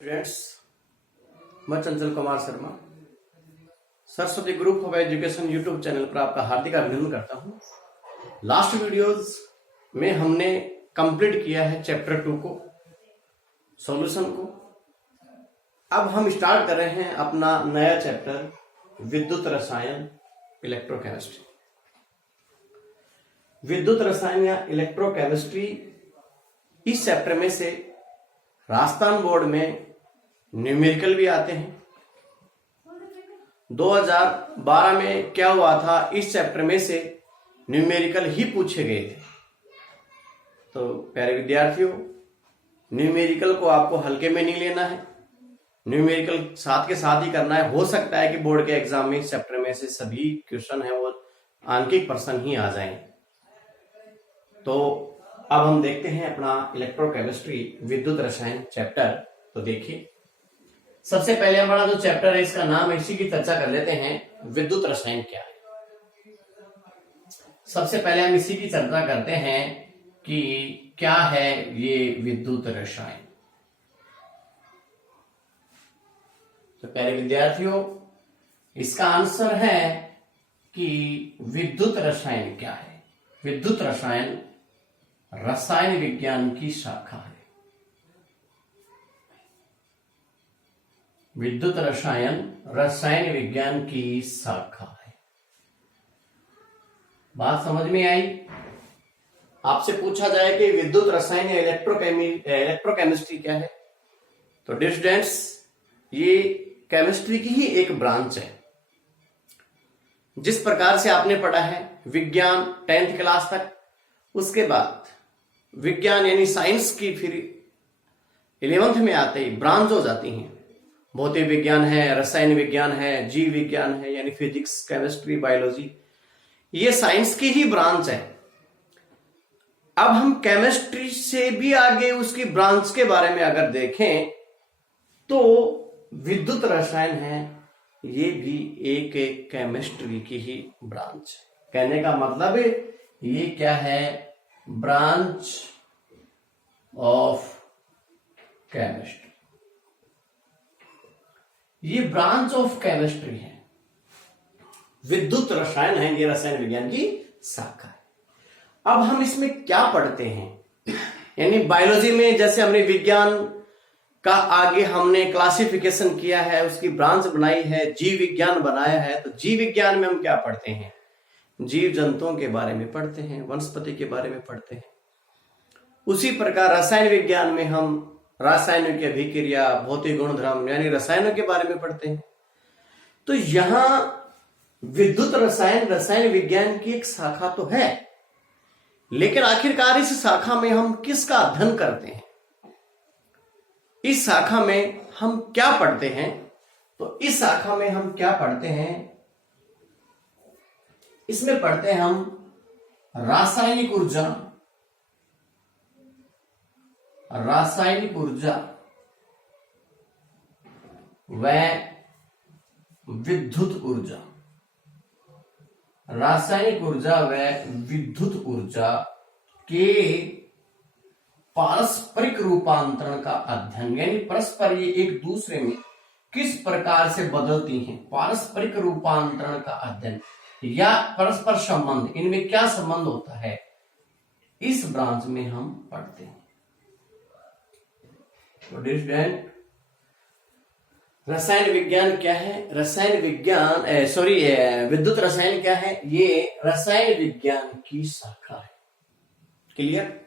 Students, मैं Chanchal Kumar Sharma Saraswati group of education YouTube channel पर आपका हार्दिक अभिनंदन करता हूं। लास्ट वीडियोस में हमने कंप्लीट किया है चैप्टर 2 को, सॉल्यूशन को। अब हम स्टार्ट कर रहे हैं अपना नया चैप्टर विद्युत रसायन, इलेक्ट्रोकेमिस्ट्री। विद्युत रसायन या इलेक्ट्रोकेमिस्ट्री इस चैप्टर में से राजस्थान बोर्ड में न्यूमेरिकल भी आते हैं। 2012 में क्या हुआ था, इस चैप्टर में से न्यूमेरिकल ही पूछे गए थे। तो प्यारे विद्यार्थियों, न्यूमेरिकल को आपको हल्के में नहीं लेना है, न्यूमेरिकल साथ के साथ ही करना है। हो सकता है कि बोर्ड के एग्जाम में इस चैप्टर में से सभी क्वेश्चन है वो आंकिक प्रश्न ही आ जाएं। तो अब हम देखते हैं अपना इलेक्ट्रोकेमिस्ट्री विद्युत रसायन चैप्टर। तो देखिए, सबसे पहले हमारा जो चैप्टर है इसका नाम है, इसी की चर्चा कर लेते हैं, विद्युत रसायन क्या है। सबसे पहले हम इसी की चर्चा करते हैं कि क्या है ये विद्युत रसायन। तो प्यारे विद्यार्थियों, इसका आंसर है कि विद्युत रसायन क्या है। विद्युत रसायन रसायन विज्ञान की शाखा है। विद्युत रसायन रसायन विज्ञान की शाखा है। बात समझ में आई? आपसे पूछा जाए कि विद्युत रसायन या इलेक्ट्रोकेमिस्ट्री क्या है, तो डियर स्टूडेंट्स, ये केमिस्ट्री की ही एक ब्रांच है। जिस प्रकार से आपने पढ़ा है विज्ञान 10th क्लास तक, उसके बाद विज्ञान यानी साइंस की फिर 11th में आते ही ब्रांच हो जाती हैं। भौतिक विज्ञान है, रसायन विज्ञान है, जीव विज्ञान है यानी फिजिक्स, केमिस्ट्री, बायोलॉजी, ये साइंस की ही ब्रांच है। अब हम केमिस्ट्री से भी आगे उसकी ब्रांच के बारे में अगर देखें तो विद्युत रसायन है, ये भी एक केमिस्ट्री की ही ब्रांच है। कहने का मतलब है ये क्या है, ब्रांच ऑफ केमिस्ट्री। ये ब्रांच ऑफ केमिस्ट्री है, विद्युत रसायन है, ये रसायन विज्ञान की शाखा है। अब हम इसमें क्या पढ़ते हैं, यानी बायोलॉजी में जैसे हमने विज्ञान का आगे हमने क्लासिफिकेशन किया है, उसकी ब्रांच बनाई है, जीव विज्ञान बनाया है। तो जीव विज्ञान में हम क्या पढ़ते हैं, जीव जंतुओं के बारे में पढ़ते हैं, वनस्पति के बारे में पढ़ते हैं। उसी प्रकार रसायन विज्ञान में हम रासायनिक की अभिक्रिया, भौतिक गुणधर्म यानी रसायनों के बारे में पढ़ते हैं। तो यहां विद्युत रसायन रसायन विज्ञान की एक शाखा तो है, लेकिन आखिरकार इस शाखा में हम किसका अध्ययन करते हैं, इस शाखा में हम क्या पढ़ते हैं। तो इस शाखा में हम क्या पढ़ते हैं, इसमें पढ़ते हैं हम रासायनिक ऊर्जा, रासायनिक ऊर्जा व विद्युत ऊर्जा, रासायनिक ऊर्जा व विद्युत ऊर्जा के पारस्परिक रूपांतरण का अध्ययन, यानी परस्पर ये एक दूसरे में किस प्रकार से बदलती हैं, पारस्परिक रूपांतरण का अध्ययन या परस्पर संबंध, इनमें क्या संबंध होता है, इस ब्रांच में हम पढ़ते हैं। तो रसायन विज्ञान क्या है, रसायन विज्ञान विद्युत रसायन क्या है, ये रसायन विज्ञान की शाखा है। क्लियर?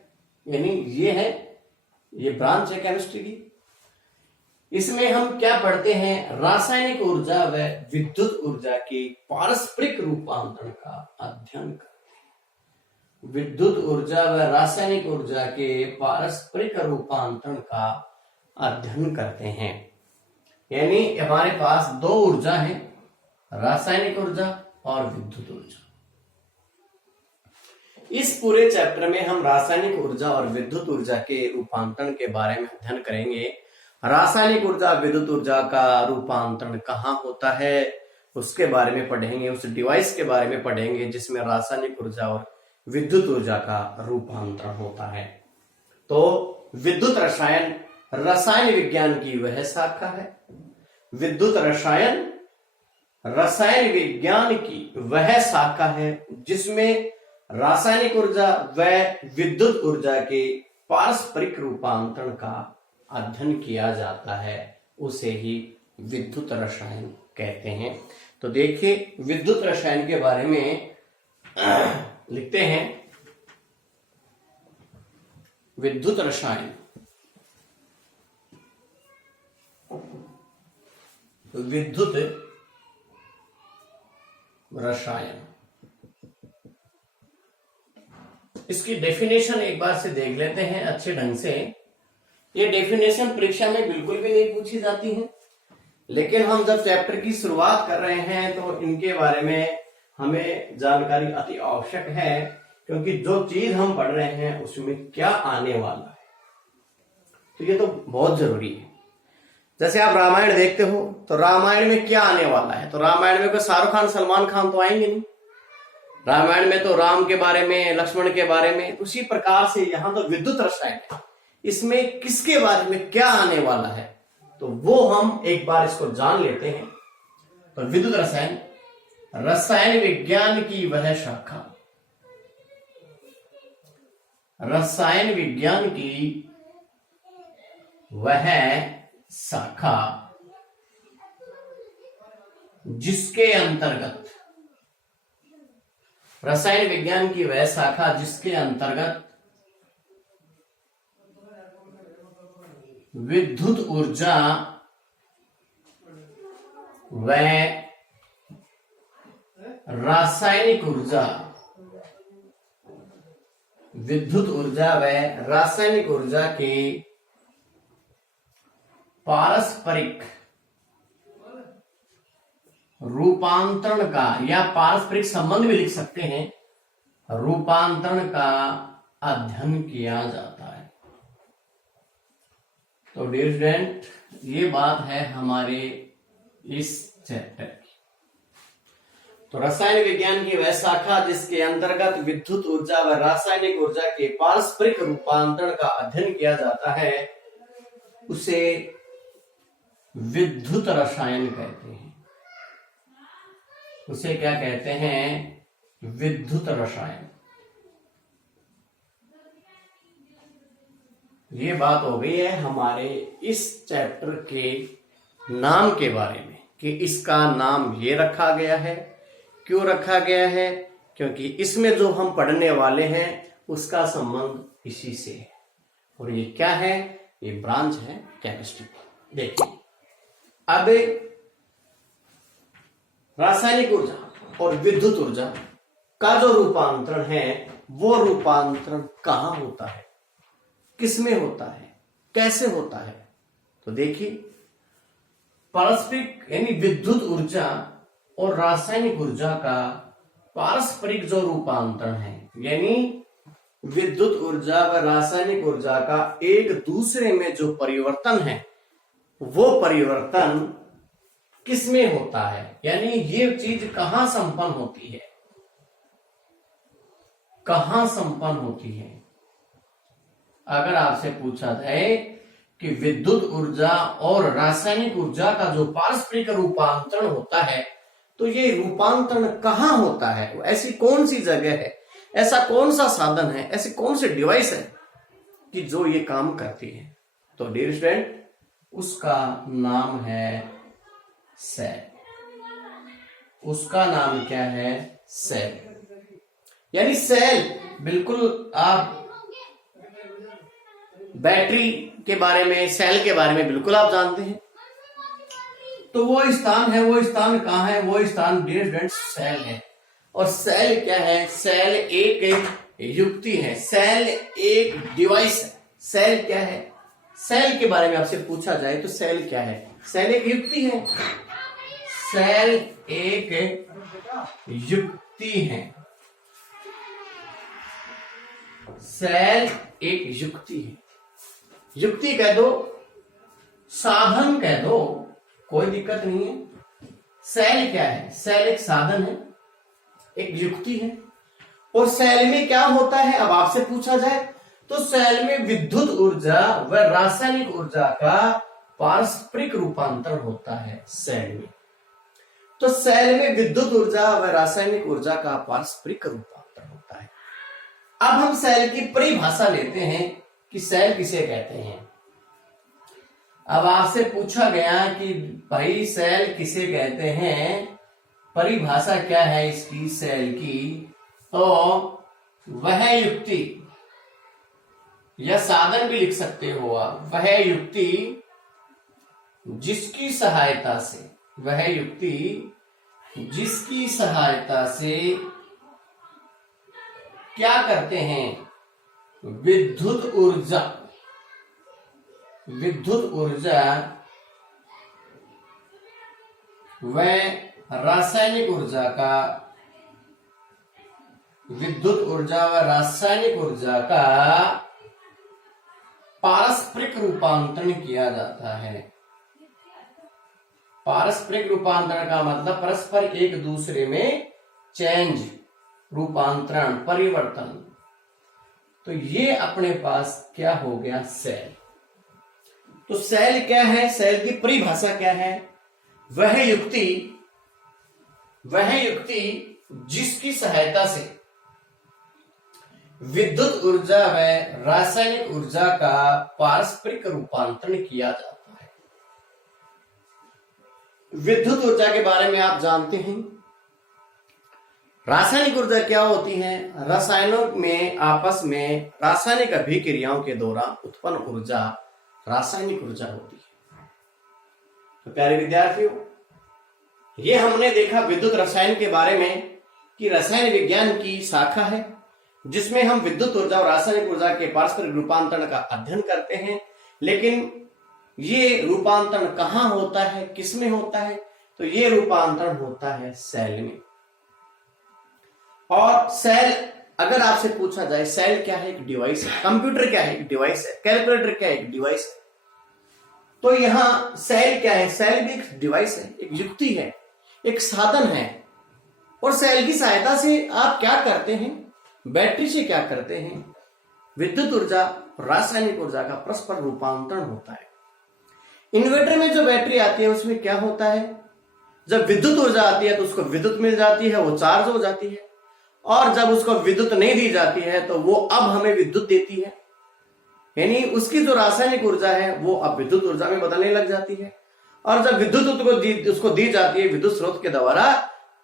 यानी ये है, ये ब्रांच है केमिस्ट्री की। इसमें हम क्या पढ़ते हैं, रासायनिक ऊर्जा व विद्युत ऊर्जा के पारस्परिक रूपांतरण का अध्ययन करते हैं। विद्युत ऊर्जा व रासायनिक ऊर्जा के पारस्परिक रूपांतरण का अध्ययन करते हैं। यानी हमारे पास दो ऊर्जा है, रासायनिक ऊर्जा और विद्युत ऊर्जा। इस पूरे चैप्टर में हम रासायनिक ऊर्जा और विद्युत ऊर्जा के रूपांतरण के बारे में अध्ययन करेंगे। रासायनिक ऊर्जा विद्युत ऊर्जा का रूपांतरण कहाँ होता है उसके बारे में पढ़ेंगे, उस डिवाइस के बारे में पढ़ेंगे जिसमें रासायनिक ऊर्जा और विद्युत ऊर्जा का रूपांतरण होता है। तो विद्युत रसायन रसायन विज्ञान की वह शाखा है। विद्युत रसायन रसायन विज्ञान की वह शाखा है जिसमें रासायनिक ऊर्जा व विद्युत ऊर्जा के पारस्परिक रूपांतरण का अध्ययन किया जाता है, उसे ही विद्युत रसायन कहते हैं। तो देखिए विद्युत रसायन के बारे में लिखते हैं। विद्युत रसायन विद्युत रसायन, इसकी डेफिनेशन एक बार से देख लेते हैं अच्छे ढंग से। ये डेफिनेशन परीक्षा में बिल्कुल भी नहीं पूछी जाती है, लेकिन हम जब चैप्टर की शुरुआत कर रहे हैं तो इनके बारे में हमें जानकारी अति आवश्यक है, क्योंकि जो चीज हम पढ़ रहे हैं उसमें क्या आने वाला है, तो ये तो बहुत जरूरी है। जैसे आप रामायण देखते हो तो रामायण में क्या आने वाला है, तो रामायण में कोई शाहरुख खान सलमान खान तो आएंगे नहीं। रामायण में तो राम के बारे में, लक्ष्मण के बारे में, उसी प्रकार से यहाँ तो विद्युत रसायन है, इसमें किसके बारे में क्या आने वाला है, तो वो हम एक बार इसको जान लेते हैं। तो विद्युत रसायन रसायन विज्ञान की वह शाखा, रसायन विज्ञान की वह शाखा जिसके अंतर्गत, रसायन विज्ञान की वह शाखा जिसके अंतर्गत विद्युत ऊर्जा व रासायनिक ऊर्जा, विद्युत ऊर्जा व रासायनिक ऊर्जा के पारस्परिक रूपांतरण का, या पारस्परिक संबंध भी लिख सकते हैं, रूपांतरण का अध्ययन किया जाता है। तो डियर स्टूडेंट, ये बात है हमारे इस चैप्टर की। तो रसायन विज्ञान की वह शाखा जिसके अंतर्गत विद्युत ऊर्जा व रासायनिक ऊर्जा के पारस्परिक रूपांतरण का अध्ययन किया जाता है, उसे विद्युत रसायन कहते हैं। उसे क्या कहते हैं? विद्युत रसायन। ये बात हो गई है हमारे इस चैप्टर के नाम के बारे में, कि इसका नाम ये रखा गया है। क्यों रखा गया है? क्योंकि इसमें जो हम पढ़ने वाले हैं उसका संबंध इसी से है। और ये क्या है? ये ब्रांच है केमिस्ट्री। देखिए, अब रासायनिक ऊर्जा और विद्युत ऊर्जा का जो रूपांतरण है, वो रूपांतरण कहां होता है, किसमें होता है, कैसे होता है? तो देखिए, पारस्परिक यानी विद्युत ऊर्जा और रासायनिक ऊर्जा का पारस्परिक जो रूपांतरण है, यानी विद्युत ऊर्जा व रासायनिक ऊर्जा का एक दूसरे में जो परिवर्तन है, वो परिवर्तन किसमें होता है, यानी ये चीज कहां संपन्न होती है, कहां संपन्न होती है। अगर आपसे पूछा जाए कि विद्युत ऊर्जा और रासायनिक ऊर्जा का जो पारस्परिक रूपांतरण होता है, तो ये रूपांतरण कहां होता है, ऐसी कौन सी जगह है, ऐसा कौन सा साधन है, ऐसी कौन सी डिवाइस है कि जो ये काम करती है? तो डियर स्टूडेंट, उसका नाम है सेल। उसका नाम क्या है? सेल। यानी सेल, बिल्कुल आप बैटरी के बारे में, सेल के बारे में बिल्कुल आप जानते हैं। तो वो स्थान है, वो स्थान कहां है? वो स्थान डियर स्टूडेंट सेल है। और सेल क्या है? सेल एक युक्ति है, सेल एक डिवाइस है। सेल क्या है? सेल के बारे में आपसे पूछा जाए तो सेल क्या है? सेल एक युक्ति है। सेल एक युक्ति है। सेल एक युक्ति है। युक्ति कह दो, साधन कह दो, कोई दिक्कत नहीं है। सेल क्या है? सेल एक साधन है, एक युक्ति है। और सेल में क्या होता है, अब आपसे पूछा जाए तो सेल में विद्युत ऊर्जा व रासायनिक ऊर्जा का पारस्परिक रूपांतरण होता है सेल में। तो सेल में विद्युत ऊर्जा व रासायनिक ऊर्जा का पारस्परिक रूपांतरण होता है। अब हम सेल की परिभाषा लेते हैं कि सेल किसे कहते हैं। अब आपसे पूछा गया कि भाई सेल किसे कहते हैं, परिभाषा क्या है इसकी सेल की, तो वह युक्ति या साधन भी लिख सकते हो आप, वह युक्ति जिसकी सहायता से, वह युक्ति जिसकी सहायता से क्या करते हैं, विद्युत ऊर्जा व रासायनिक ऊर्जा का, विद्युत ऊर्जा व रासायनिक ऊर्जा का पारस्परिक रूपांतरण किया जाता है। पारस्परिक रूपांतरण का मतलब परस्पर एक दूसरे में चेंज, रूपांतरण, परिवर्तन। तो ये अपने पास क्या हो गया, सेल। तो सेल क्या है, सेल की परिभाषा क्या है, वह युक्ति जिसकी सहायता से विद्युत ऊर्जा व रासायनिक ऊर्जा का पारस्परिक रूपांतरण किया जाता है। विद्युत ऊर्जा के बारे में आप जानते हैं। रासायनिक ऊर्जा क्या होती है, रसायनों में आपस में रासायनिक अभिक्रियाओं के दौरान उत्पन्न ऊर्जा रासायनिक ऊर्जा होती है। तो प्यारे विद्यार्थियों, ये हमने देखा विद्युत रसायन के बारे में कि रसायन विज्ञान की शाखा है जिसमें हम विद्युत ऊर्जा और रासायनिक ऊर्जा के पारस्परिक रूपांतरण का अध्ययन करते हैं। लेकिन ये रूपांतरण कहां होता है, किसमें होता है, तो ये रूपांतरण होता है सेल में। और सेल, अगर आपसे पूछा जाए सेल क्या है, एक डिवाइस है। कंप्यूटर क्या है, एक डिवाइस है। कैलकुलेटर क्या है, एक डिवाइस है। तो यहां सेल क्या है, सेल भी एक डिवाइस है, एक युक्ति है, एक साधन है। और सेल की सहायता से आप क्या करते हैं, बैटरी से क्या करते हैं, विद्युत ऊर्जा रासायनिक ऊर्जा का परस्पर रूपांतरण होता है। इन्वर्टर में जो बैटरी आती है उसमें क्या होता है, जब विद्युत ऊर्जा आती है तो उसको विद्युत मिल जाती है, वो चार्ज हो जाती है। और जब उसको विद्युत नहीं दी जाती है तो वो अब हमें विद्युत देती है, यानी उसकी जो रासायनिक ऊर्जा है वो अब विद्युत ऊर्जा में बदलने लग जाती है। और जब विद्युत उसको दी जाती है विद्युत स्रोत के द्वारा,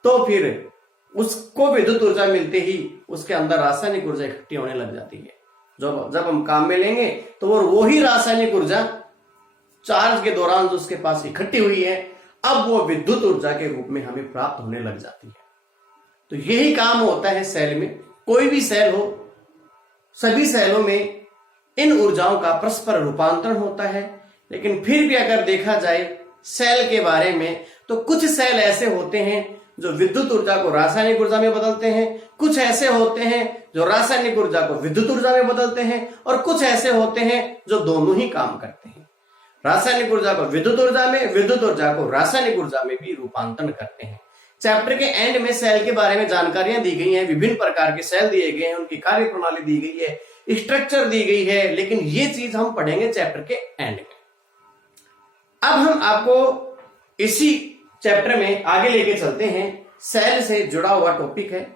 तो फिर उसको विद्युत ऊर्जा मिलते ही उसके अंदर रासायनिक ऊर्जा इकट्ठी होने लग जाती है। जब हम काम में लेंगे तो वो ही रासायनिक ऊर्जा चार्ज के दौरान जो उसके पास इकट्ठी हुई है, अब वो विद्युत ऊर्जा के रूप में हमें प्राप्त होने लग जाती है। तो यही काम होता है सेल में। कोई भी सेल हो, सभी सेलों में इन ऊर्जाओं का परस्पर रूपांतरण होता है। लेकिन फिर भी अगर देखा जाए सेल के बारे में, तो कुछ सेल ऐसे होते हैं जो विद्युत ऊर्जा को रासायनिक ऊर्जा में बदलते हैं, कुछ ऐसे होते हैं जो रासायनिक ऊर्जा को विद्युत ऊर्जा में बदलते हैं, और कुछ ऐसे होते हैं जो दोनों ही काम करते हैं। रासायनिक ऊर्जा को विद्युत ऊर्जा में, विद्युत ऊर्जा को रासायनिक ऊर्जा में भी रूपांतरण करते हैं। चैप्टर के एंड में सेल के बारे में जानकारियां दी गई हैं, विभिन्न प्रकार के सेल दिए गए हैं, उनकी कार्य प्रणाली दी गई है, स्ट्रक्चर दी गई है। लेकिन ये चीज हम पढ़ेंगे चैप्टर के एंड में। अब हम आपको इसी चैप्टर में आगे लेके चलते हैं। सेल से जुड़ा हुआ टॉपिक है,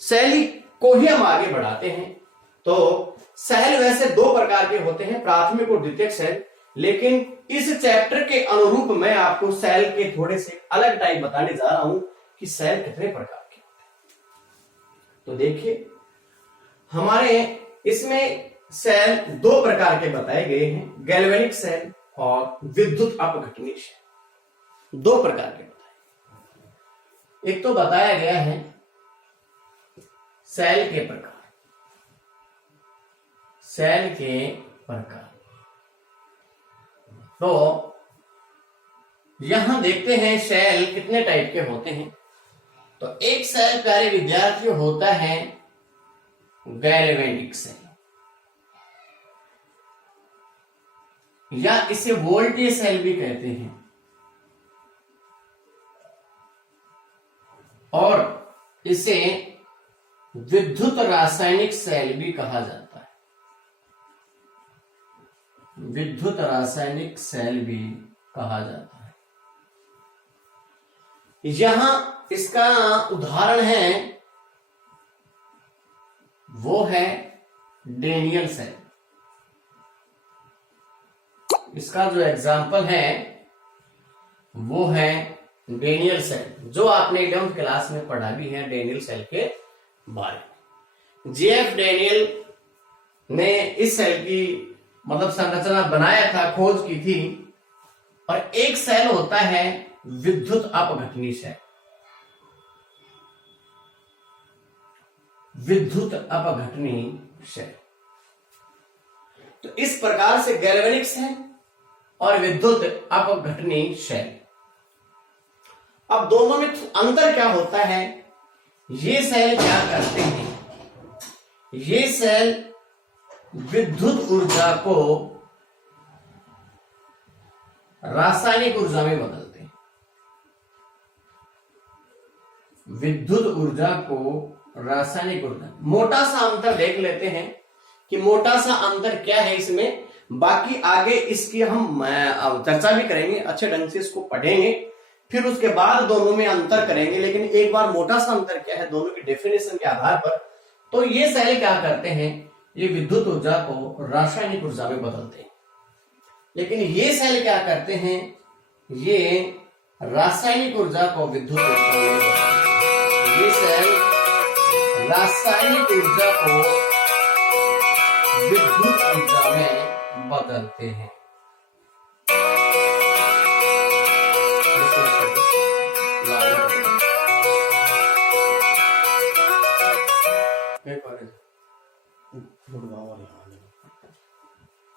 सेल को ही हम आगे बढ़ाते हैं। तो सेल वैसे दो प्रकार के होते हैं, प्राथमिक और द्वितीयक सेल। लेकिन इस चैप्टर के अनुरूप मैं आपको सेल के थोड़े से अलग टाइप बताने जा रहा हूं कि सेल कितने प्रकार के होते हैं। तो देखिए, हमारे इसमें सेल दो प्रकार के बताए गए हैं, गैल्वेनिक सेल और विद्युत अपघटनीय सेल। दो प्रकार के बताए। एक तो बताया गया है सेल के प्रकार, सेल के प्रकार। तो यहां देखते हैं सेल कितने टाइप के होते हैं। तो एक सेल प्यारे विद्यार्थियों होता है गैल्वेनिक सेल, या इसे वोल्टेज सेल भी कहते हैं, और इसे विद्युत रासायनिक सेल भी कहा जाता है। विद्युत रासायनिक सेल भी कहा जाता है। यहां इसका उदाहरण है वो है डेनियल सेल। इसका जो एग्जाम्पल है वो है डेनियल सेल, जो आपने 11th क्लास में पढ़ा भी है डेनियल सेल के बारे में। जेएफ डेनियल ने इस सेल की मतलब संरचना बनाया था, खोज की थी। और एक सेल होता है विद्युत अपघटनी सेल। विद्युत अपघटनी सेल। तो इस प्रकार से गैल्वेनिक सेल और विद्युत अपघटनी सेल, अब दोनों में अंतर क्या होता है? ये सेल क्या करते हैं? ये सेल विद्युत ऊर्जा को रासायनिक ऊर्जा में बदलते हैं। विद्युत ऊर्जा को रासायनिक ऊर्जा, मोटा सा अंतर देख लेते हैं कि मोटा सा अंतर क्या है इसमें। बाकी आगे इसकी हम चर्चा भी करेंगे, अच्छे ढंग से इसको पढ़ेंगे, फिर उसके बाद दोनों में अंतर करेंगे। लेकिन एक बार मोटा सा अंतर क्या है दोनों की डेफिनेशन के आधार पर, तो ये सेल क्या करते हैं? ये विद्युत ऊर्जा को रासायनिक ऊर्जा में बदलते हैं। लेकिन ये सेल क्या करते हैं? ये रासायनिक ऊर्जा को विद्युत ऊर्जा में बदलते हैं। ये सेल रासायनिक ऊर्जा को विद्युत ऊर्जा में बदलते हैं।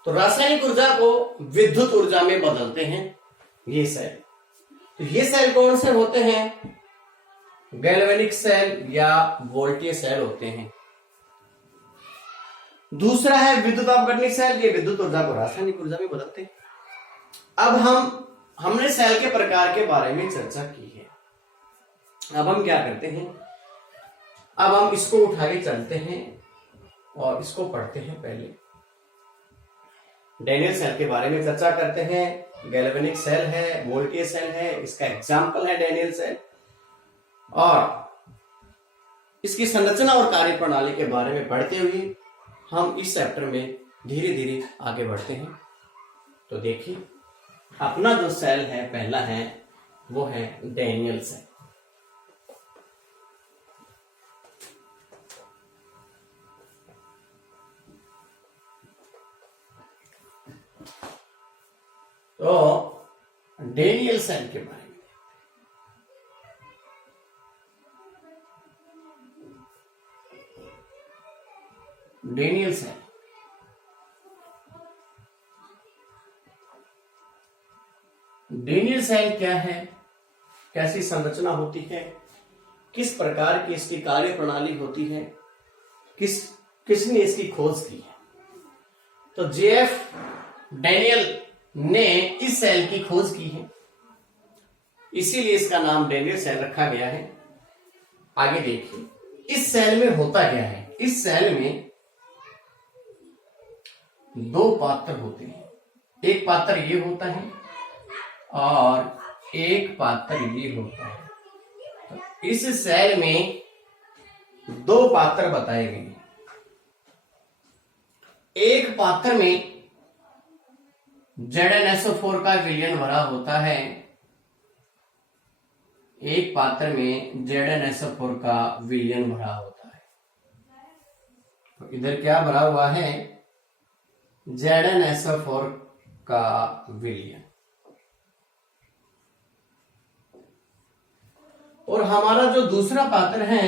तो रासायनिक ऊर्जा को विद्युत ऊर्जा में बदलते हैं ये सेल। तो ये सेल कौन से होते हैं? गैल्वेनिक सेल या वोल्टेज सेल होते हैं। दूसरा है विद्युत अपघटनी सेल, ये विद्युत ऊर्जा को रासायनिक ऊर्जा में बदलते हैं। अब हमने सेल के प्रकार के बारे में चर्चा की है। अब हम क्या करते हैं? अब हम इसको उठा के चलते हैं और इसको पढ़ते हैं। पहले डेनियल सेल के बारे में चर्चा करते हैं। गैल्वेनिक सेल है, वोल्टेज सेल है, इसका एग्जाम्पल है डेनियल सेल। और इसकी संरचना और कार्य प्रणाली के बारे में पढ़ते हुए हम इस चैप्टर में धीरे धीरे आगे बढ़ते हैं। तो देखिए, अपना जो सेल है पहला है वो है डेनियल सेल। तो डेनियल सेल के बारे में डेनियल सेल डेनियल सेल क्या है, कैसी संरचना होती है, किस प्रकार की इसकी कार्य प्रणाली होती है, किसने इसकी खोज की है? तो जेएफ डेनियल ने इस सेल की खोज की है, इसीलिए इसका नाम डेनियल सेल रखा गया है। आगे देखिए, इस सेल में होता क्या है? इस सेल में दो पात्र होते हैं। एक पात्र ये होता है और एक पात्र ये होता है। तो इस सेल में दो पात्र बताए गए हैं। एक पात्र में ZnSO4 का विलयन भरा होता है। एक पात्र में ZnSO4 का विलयन भरा होता है। तो इधर क्या भरा हुआ है? ZnSO4 का विलयन। और हमारा जो दूसरा पात्र है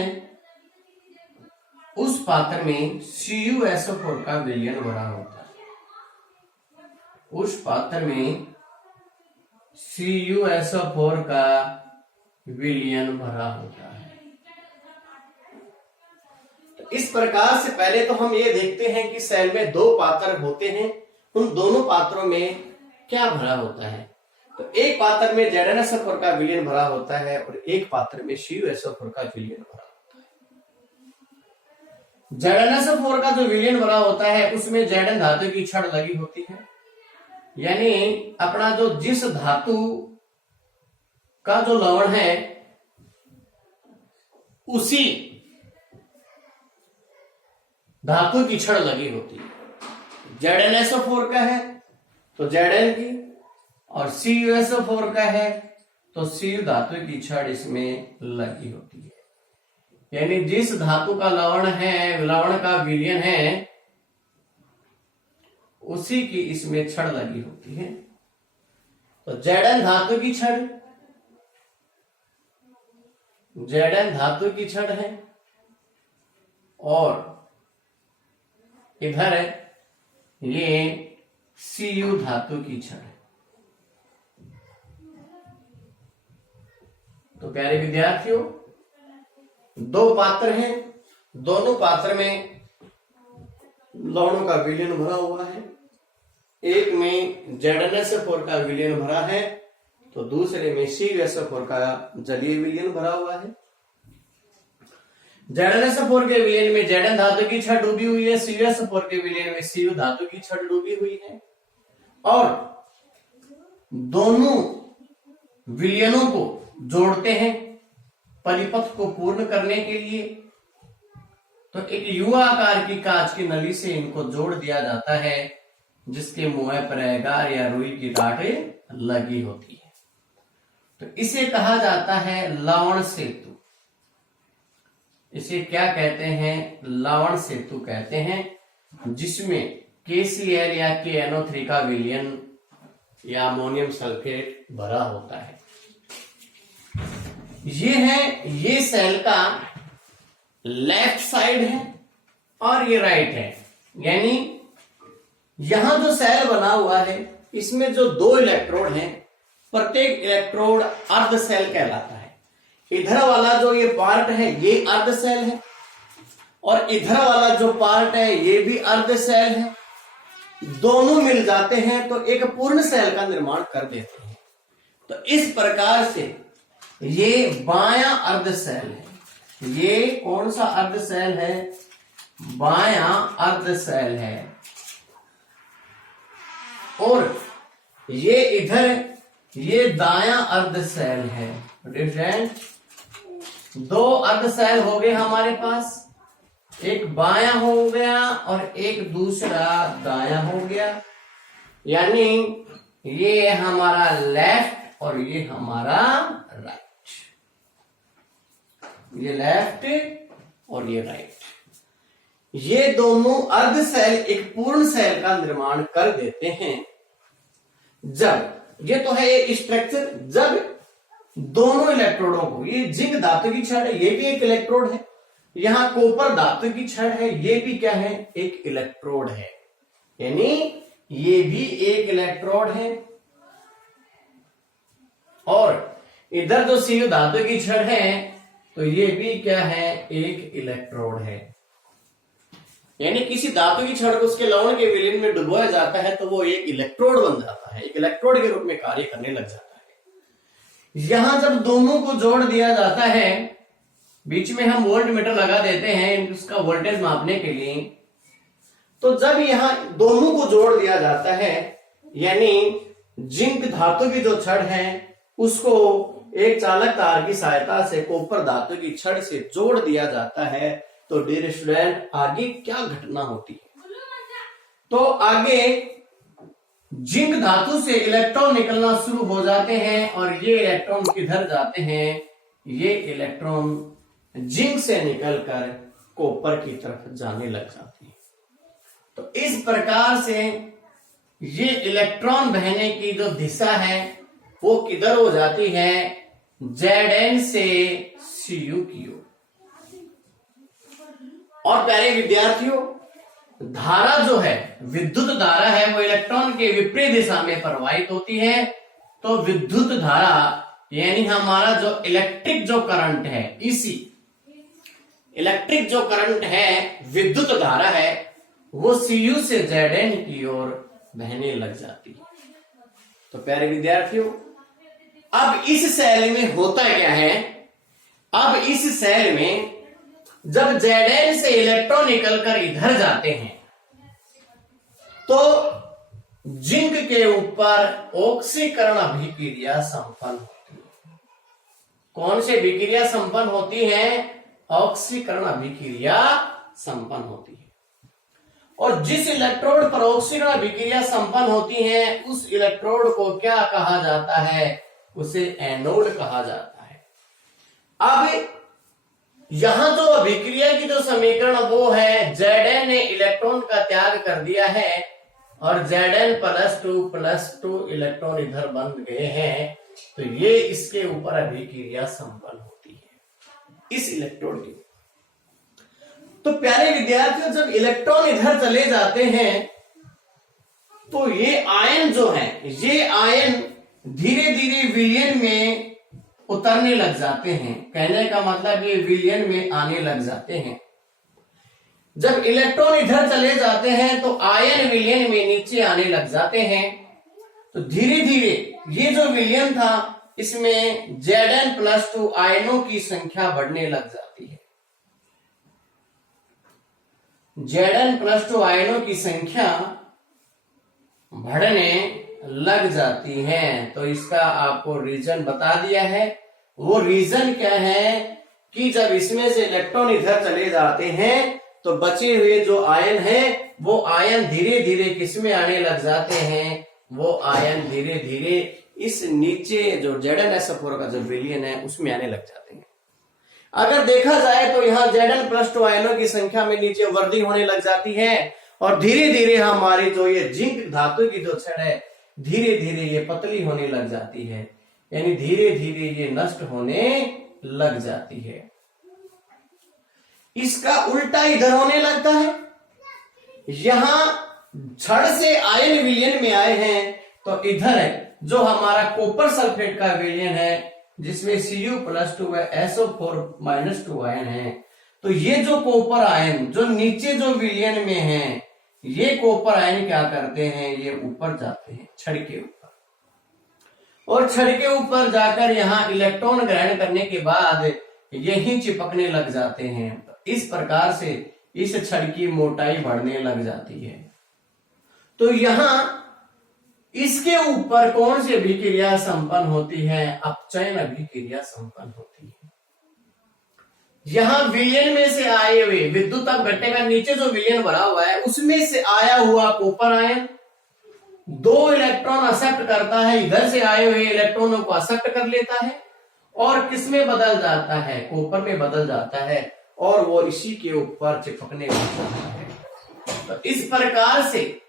उस पात्र में CuSO4 का विलयन भरा होता है। उस पात्र में CuSO4 का विलयन भरा होता है। तो इस प्रकार से पहले तो हम ये देखते हैं कि सेल में दो पात्र होते हैं, उन दोनों पात्रों में क्या भरा होता है। तो एक पात्र में ZnSO4 का विलयन भरा होता है और एक पात्र में CuSO4 का विलयन भरा होता है। ZnSO4 का जो विलयन भरा होता है उसमें Zn धातु की छड़ लगी होती है यानी अपना जो जिस धातु का जो लवण है उसी धातु की छड़ लगी होती है। ZnSO4 का है तो Zn की, और CuSO4 का है तो Cu धातु की छड़ इसमें लगी होती है। यानी जिस धातु का लवण है, लवण का विलयन है, उसी की इसमें छड़ लगी होती है। तो Zn धातु की छड़, Zn धातु की छड़ है, और इधर ये Cu धातु की छड़ है। तो प्यारे विद्यार्थियों, दो पात्र हैं, दोनों पात्र में लवणों का विलयन भरा हुआ है। एक में ZnSO4 का विलयन भरा है तो दूसरे में CuSO4 का जलीय विलयन भरा हुआ है। ZnSO4 के विलयन में Zn धातु की छड़ डूबी हुई है, CuSO4 के विलयन में Cu धातु की छड़ डूबी हुई है, और दोनों विलयनों को जोड़ते हैं परिपथ को पूर्ण करने के लिए। तो एक युवा आकार की कांच की नली से इनको जोड़ दिया जाता है, जिसके मुंह पर एगार या रुई की गांठें लगी होती है। तो इसे कहा जाता है लवण सेतु। इसे क्या कहते हैं? लवण सेतु कहते हैं, जिसमें KCl या KNO3 का विलयन या अमोनियम सल्फेट भरा होता है। ये सेल का लेफ्ट साइड है और ये राइट है। यानी यहां जो सेल बना हुआ है इसमें जो दो इलेक्ट्रोड हैं, प्रत्येक इलेक्ट्रोड अर्ध सेल कहलाता है। इधर वाला जो ये पार्ट है ये अर्ध सेल है, और इधर वाला जो पार्ट है ये भी अर्ध सेल है। दोनों मिल जाते हैं तो एक पूर्ण सेल का निर्माण कर देते हैं। तो इस प्रकार से ये बायां अर्ध सेल है। ये कौन सा अर्ध सेल है? बायां अर्ध सेल है। और ये इधर ये दायां अर्ध सेल है। डिफरेंट दो अर्ध सेल हो गए हमारे पास, एक बायां हो गया और एक दूसरा दायां हो गया। यानी ये हमारा लेफ्ट और ये हमारा राइट। ये लेफ्ट और ये राइट, ये दोनों अर्ध सेल एक पूर्ण सेल का निर्माण कर देते हैं। जब ये तो है ये स्ट्रक्चर, जब दोनों इलेक्ट्रोडों को, ये जिंक धातु की छड़ है, ये भी एक इलेक्ट्रोड है, यहां कॉपर धातु की छड़ है, ये भी क्या है? एक इलेक्ट्रोड है। यानी ये भी एक इलेक्ट्रोड है, और इधर जो Cu धातु की छड़ है तो ये भी क्या है? एक इलेक्ट्रोड है। यानी किसी धातु की छड़ को उसके लवण के विलयन में डुबोया जाता है तो वो एक इलेक्ट्रोड बन जाता है, एक इलेक्ट्रोड के रूप में कार्य करने लग जाता है। यहां जब दोनों को जोड़ दिया जाता है, बीच में हम वोल्ट मीटर लगा देते हैं उसका वोल्टेज मापने के लिए, तो जब यहां दोनों को जोड़ दिया जाता है, यानी जिंक धातु की जो छड़ है उसको एक चालक तार की सहायता से कॉपर धातु की छड़ से जोड़ दिया जाता है, तो डियर स्टूडेंट आगे क्या घटना होती है? तो आगे जिंक धातु से इलेक्ट्रॉन निकलना शुरू हो जाते हैं, और ये इलेक्ट्रॉन किधर जाते हैं? ये इलेक्ट्रॉन जिंक से निकलकर कॉपर की तरफ जाने लग जाते हैं। तो इस प्रकार से ये इलेक्ट्रॉन बहने की जो दिशा है वो किधर हो जाती है? Zn से Cu की ओर। और प्यारे विद्यार्थियों, धारा जो है, विद्युत धारा है, वो इलेक्ट्रॉन के विपरीत दिशा में प्रवाहित होती है। तो विद्युत धारा यानी हमारा जो इलेक्ट्रिक जो करंट है, इसी इलेक्ट्रिक जो करंट है, विद्युत धारा है, वो Cu से Zn की ओर बहने लग जाती है। तो प्यारे विद्यार्थियों, अब इस सेल में होता क्या है? अब इस सेल में जब Zn से इलेक्ट्रॉन निकलकर इधर जाते हैं तो जिंक के ऊपर ऑक्सीकरण अभिक्रिया संपन्न होती है। कौन सी अभिक्रिया संपन्न होती है? ऑक्सीकरण अभिक्रिया संपन्न होती है। और जिस इलेक्ट्रोड पर ऑक्सीकरण अभिक्रिया संपन्न होती है उस इलेक्ट्रोड को क्या कहा जाता है? उसे एनोड कहा जाता है। अब यहां जो अभिक्रिया की जो समीकरण वो है, Zn ने इलेक्ट्रॉन का त्याग कर दिया है और Zn+2 इलेक्ट्रॉन इधर बन गए हैं, तो ये इसके ऊपर अभिक्रिया संपन्न होती है इस इलेक्ट्रोड की। तो प्यारे विद्यार्थियों, जब इलेक्ट्रॉन इधर चले जाते हैं तो ये आयन जो है, ये आयन धीरे धीरे विलयन में उतरने लग जाते हैं। कहने का मतलब ये विलयन में आने लग जाते हैं। जब इलेक्ट्रॉन इधर चले जाते हैं तो आयन विलयन में नीचे आने लग जाते हैं। तो धीरे धीरे ये जो विलयन था इसमें Zn+2 आयनों की संख्या बढ़ने लग जाती है। Zn+2 आयनों की संख्या बढ़ने लग जाती है। तो इसका आपको रीजन बता दिया है। वो रीजन क्या है कि जब इसमें से इलेक्ट्रॉन इधर चले जाते हैं तो बचे हुए जो आयन है वो आयन धीरे धीरे किसमें आने लग जाते हैं? वो आयन धीरे धीरे इस नीचे जो ZnSO4 का जो विलयन है उसमें आने लग जाते हैं। अगर देखा जाए तो यहाँ Zn+2 आयनों की संख्या में नीचे वृद्धि होने लग जाती है और धीरे धीरे हमारी जो ये जिंक धातु की जो छड़ है धीरे धीरे ये पतली होने लग जाती है, यानी धीरे धीरे ये नष्ट होने लग जाती है। इसका उल्टा इधर होने लगता है। यहां छड़ से आयन विलयन में आए हैं तो इधर जो हमारा कॉपर सल्फेट का विलयन है जिसमें Cu+2 व SO4-2 आयन है, तो ये जो कॉपर आयन जो नीचे जो विलयन में है, ये कॉपर आयन क्या करते हैं? ये ऊपर जाते हैं छड़ के ऊपर, और छड़ के ऊपर जाकर यहाँ इलेक्ट्रॉन ग्रहण करने के बाद यहीं चिपकने लग जाते हैं। इस प्रकार से इस छड़ की मोटाई बढ़ने लग जाती है। तो यहाँ इसके ऊपर कौन सी अभिक्रिया संपन्न होती है? अपचयन अभिक्रिया संपन्न होती है। यहां विलयन में से आए हुए विद्युत अपघट्य का नीचे जो विलयन भरा हुआ है उसमें से आया हुआ कॉपर आयन 2 इलेक्ट्रॉन एक्सेप्ट करता है, इधर से आए हुए इलेक्ट्रॉनों को एक्सेप्ट कर लेता है और किसमें बदल जाता है? कॉपर में बदल जाता है और वो इसी के ऊपर चिपकने लग जाता है। तो इस प्रकार से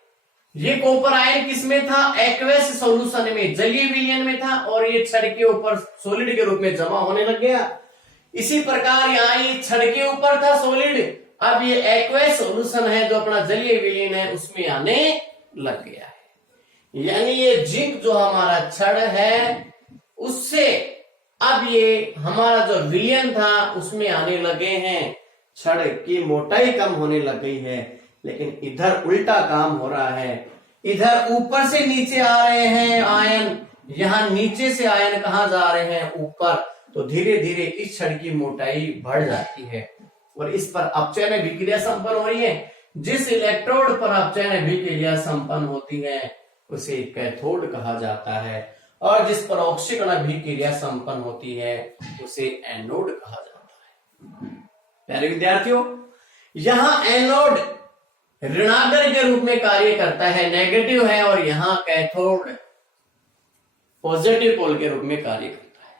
ये कॉपर आयन किसमें था? एक्वेस सॉल्यूशन में, जलीय विलयन में था और ये छड़ के ऊपर सॉलिड के रूप में जमा होने लग गया। इसी प्रकार यहाँ ये छड़ के ऊपर था सॉलिड, अब ये एक्वेस सॉल्यूशन है जो अपना जलीय विलयन है उसमें आने लग गया है। यानी ये जिंक जो हमारा छड़ है उससे अब ये हमारा जो विलयन था उसमें आने लगे हैं। छड़ की मोटाई कम होने लग गई है, लेकिन इधर उल्टा काम हो रहा है। इधर ऊपर से नीचे आ रहे हैं आयन, यहाँ नीचे से आयन कहाँ जा रहे हैं? ऊपर। तो धीरे धीरे इस छड़ की मोटाई बढ़ जाती है और इस पर अपचयन अभिक्रिया संपन्न हो रही है। जिस इलेक्ट्रोड पर अपचयन अभिक्रिया संपन्न होती है उसे कैथोड कहा जाता है और जिस पर ऑक्सीकरण अभिक्रिया संपन्न होती है उसे एनोड कहा जाता है। प्यारे विद्यार्थियों, यहाँ एनोड ऋणागर के रूप में कार्य करता है, नेगेटिव है, और यहाँ कैथोड पॉजिटिव पोल के रूप में कार्य करता है।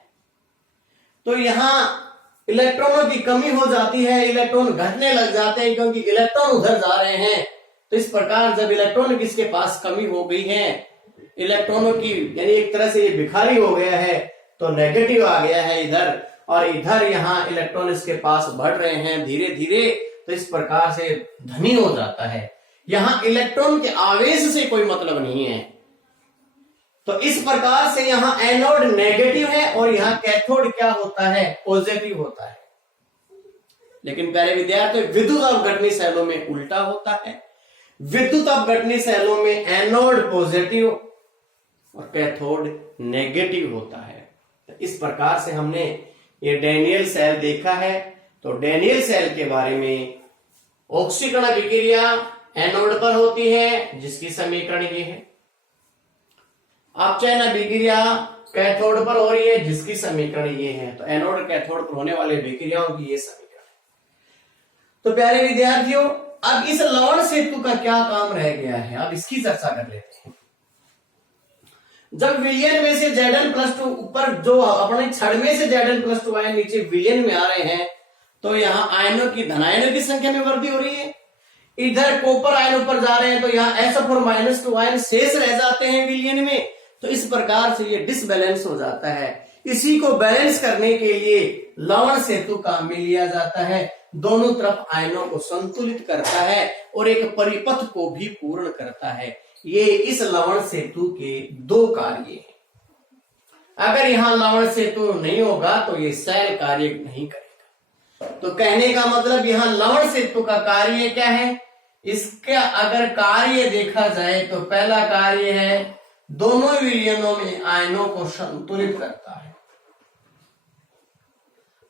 तो यहाँ इलेक्ट्रॉनों की कमी हो जाती है, इलेक्ट्रॉन घटने लग जाते हैं क्योंकि इलेक्ट्रॉन उधर जा रहे हैं। तो इस प्रकार जब इलेक्ट्रॉन किसके पास कमी हो गई है इलेक्ट्रॉनों की, यानी एक तरह से ये भिखारी हो गया है, तो नेगेटिव आ गया है इधर, और इधर यहाँ इलेक्ट्रॉन इसके पास बढ़ रहे हैं धीरे धीरे, तो इस प्रकार से धनी हो जाता है। यहाँ इलेक्ट्रॉन के आवेश से कोई मतलब नहीं है। तो इस प्रकार से यहाँ एनोड नेगेटिव है और यहाँ कैथोड क्या होता है? पॉजिटिव होता है। लेकिन प्यारे विद्यार्थी, विद्युत अपघटनी सेलों में उल्टा होता है। विद्युत अपघटनी सेलों में एनोड पॉजिटिव और कैथोड नेगेटिव होता है। तो इस प्रकार से हमने ये डैनियल सेल देखा है। तो डैनियल सेल के बारे में ऑक्सीकरण अभिक्रिया एनोड पर होती है जिसकी समीकरण ये है। अब चाहे ना अभिक्रिया कैथोड पर हो रही है जिसकी समीकरण ये है, तो एनोड और कैथोड पर होने वाले अभिक्रियाओं की ये समीकरण है। तो प्यारे विद्यार्थियों, अब इस लवण सेतु का क्या काम रह गया है, अब इसकी चर्चा कर लेते हैं। जब विलयन में से Zn+2 ऊपर जो अपने छड़ में से Zn+2 आयन नीचे विलयन में आ रहे हैं, तो यहाँ आयनों की धनायनों की संख्या में वृद्धि हो रही है। इधर कॉपर आयन ऊपर जा रहे हैं तो यहाँ SO4-2 आयन शेष रह जाते हैं विलयन में। तो इस प्रकार से ये डिसबैलेंस हो जाता है। इसी को बैलेंस करने के लिए लवण सेतु काम में लिया जाता है। दोनों तरफ आयनों को संतुलित करता है और एक परिपथ को भी पूर्ण करता है। ये इस लवण सेतु के दो कार्य हैं। अगर यहां लवण सेतु नहीं होगा तो ये सेल कार्य नहीं करेगा। तो कहने का मतलब यहां लवण सेतु का कार्य क्या है, इसका अगर कार्य देखा जाए तो पहला कार्य है दोनों विलयनों में आयनों को संतुलित करता है।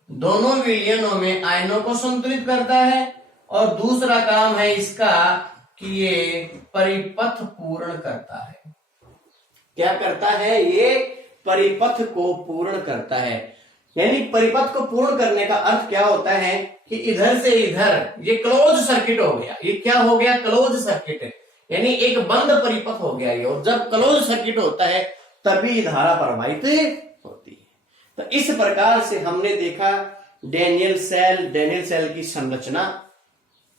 दोनों विलयनों में आयनों को संतुलित करता है। और दूसरा काम है इसका कि ये परिपथ पूर्ण करता है। क्या करता है, ये परिपथ को पूर्ण करता है। यानी परिपथ को पूर्ण करने का अर्थ क्या होता है कि इधर से इधर ये क्लोज सर्किट हो गया। ये क्या हो गया, क्लोज सर्किट है, यानी एक बंद परिपथ हो गया ये। और जब क्लोज सर्किट होता है तभी धारा प्रवाहित होती है। तो इस प्रकार से हमने देखा डेनियल सेल की संरचना,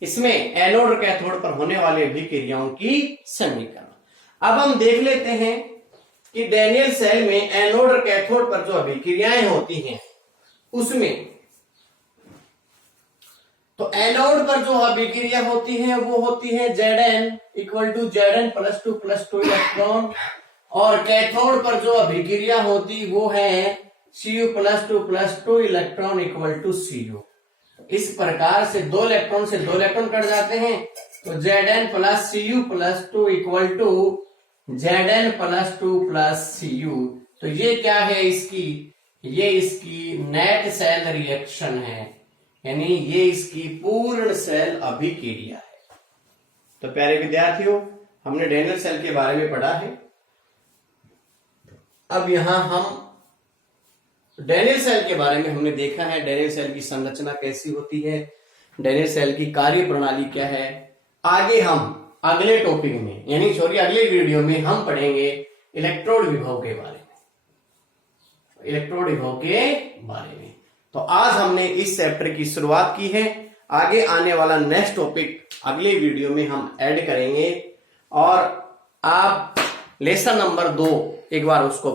इसमें एनोड और कैथोड पर होने वाले अभिक्रियाओं की समीकरण। अब हम देख लेते हैं कि डेनियल सेल में एनोड और कैथोड पर जो अभिक्रियाएं होती हैं उसमें, तो एनोड पर जो अभिक्रिया होती है वो होती है Zn=Zn+2+2 इलेक्ट्रॉन, और कैथोड पर जो अभिक्रिया होती वो है Cu+2+2 इलेक्ट्रॉन =Cu। इस प्रकार से दो इलेक्ट्रॉन से दो इलेक्ट्रॉन कट जाते हैं, तो Zn+Cu+2 Zn+2+Cu। तो ये क्या है इसकी, ये इसकी नेट सेल रिएक्शन है, यानी ये इसकी पूर्ण सेल अभिक्रिया है। तो प्यारे विद्यार्थियों, हमने डेनियल सेल के बारे में पढ़ा है। अब यहां हम डेनियल सेल के बारे में हमने देखा है, डेनियल सेल की संरचना कैसी होती है, डेनियल सेल की कार्य प्रणाली क्या है। आगे हम अगले टॉपिक में यानी अगले वीडियो में हम पढ़ेंगे इलेक्ट्रोड विभव के बारे में, इलेक्ट्रोड विभव के बारे में। तो आज हमने इस चैप्टर की शुरुआत की है। आगे आने वाला नेक्स्ट टॉपिक अगले वीडियो में हम ऐड करेंगे। और आप लेसन नंबर 2 एक बार उसको